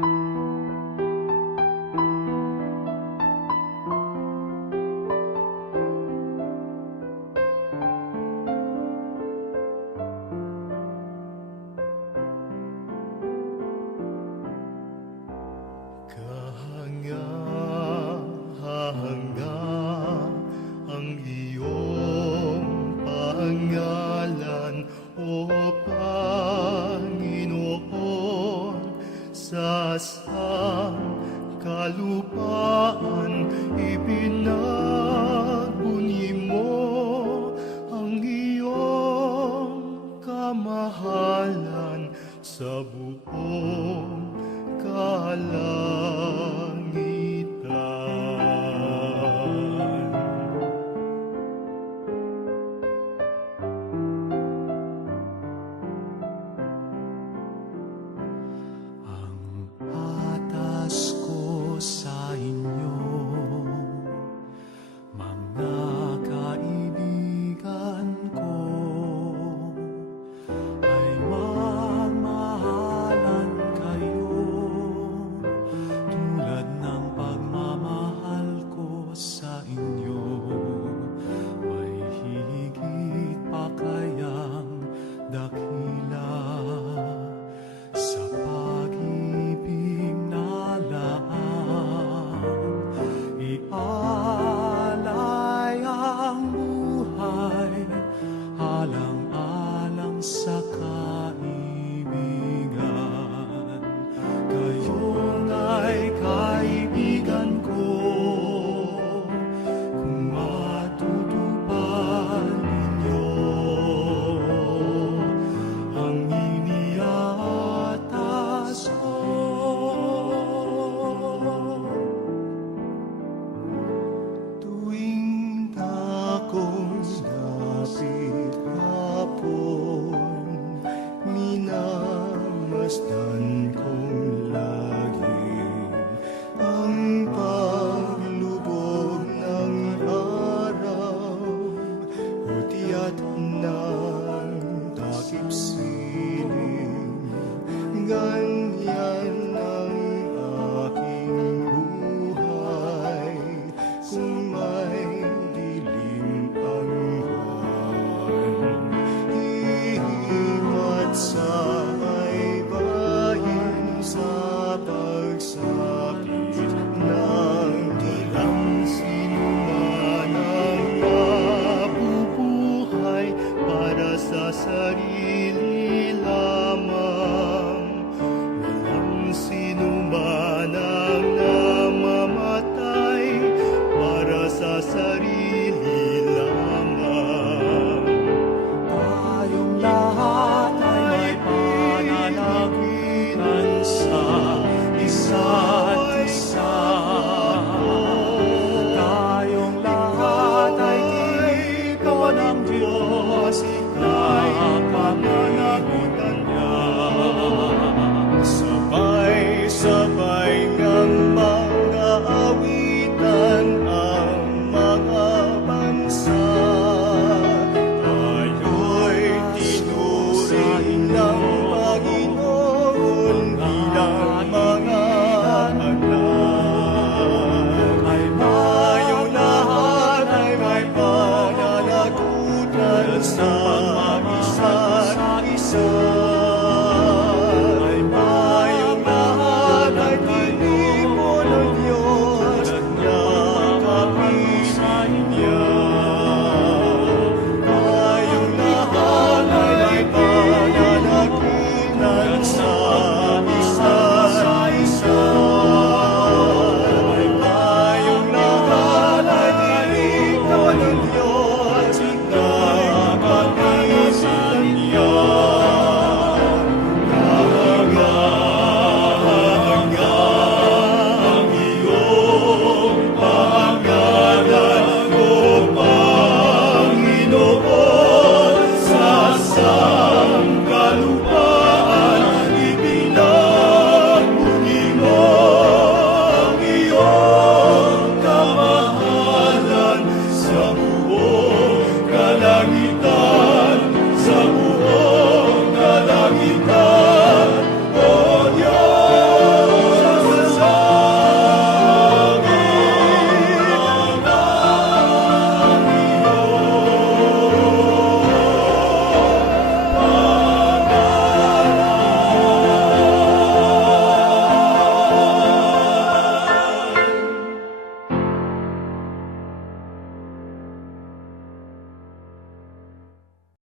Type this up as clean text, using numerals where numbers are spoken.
Kahanga-hanga ang iyong pangalan, O Panginoon, sa sangkalupaan ibinagbunyi mo ang iyong kamahalan sa buong kalangitan. Ang atas ko sa inyo, mga kaibigan ko, ay magmahalan kayo tulad ng pagmamahal ko sa inyo. May higit pa kayang dakila sa pag-ibig na laan, ialay ang buhay alang-alang sa kaibigan. Kayo ay kaibigan ko kung matutupad ninyo ang iniatas ko. Tuwing dakong dapit hapon, minamasdan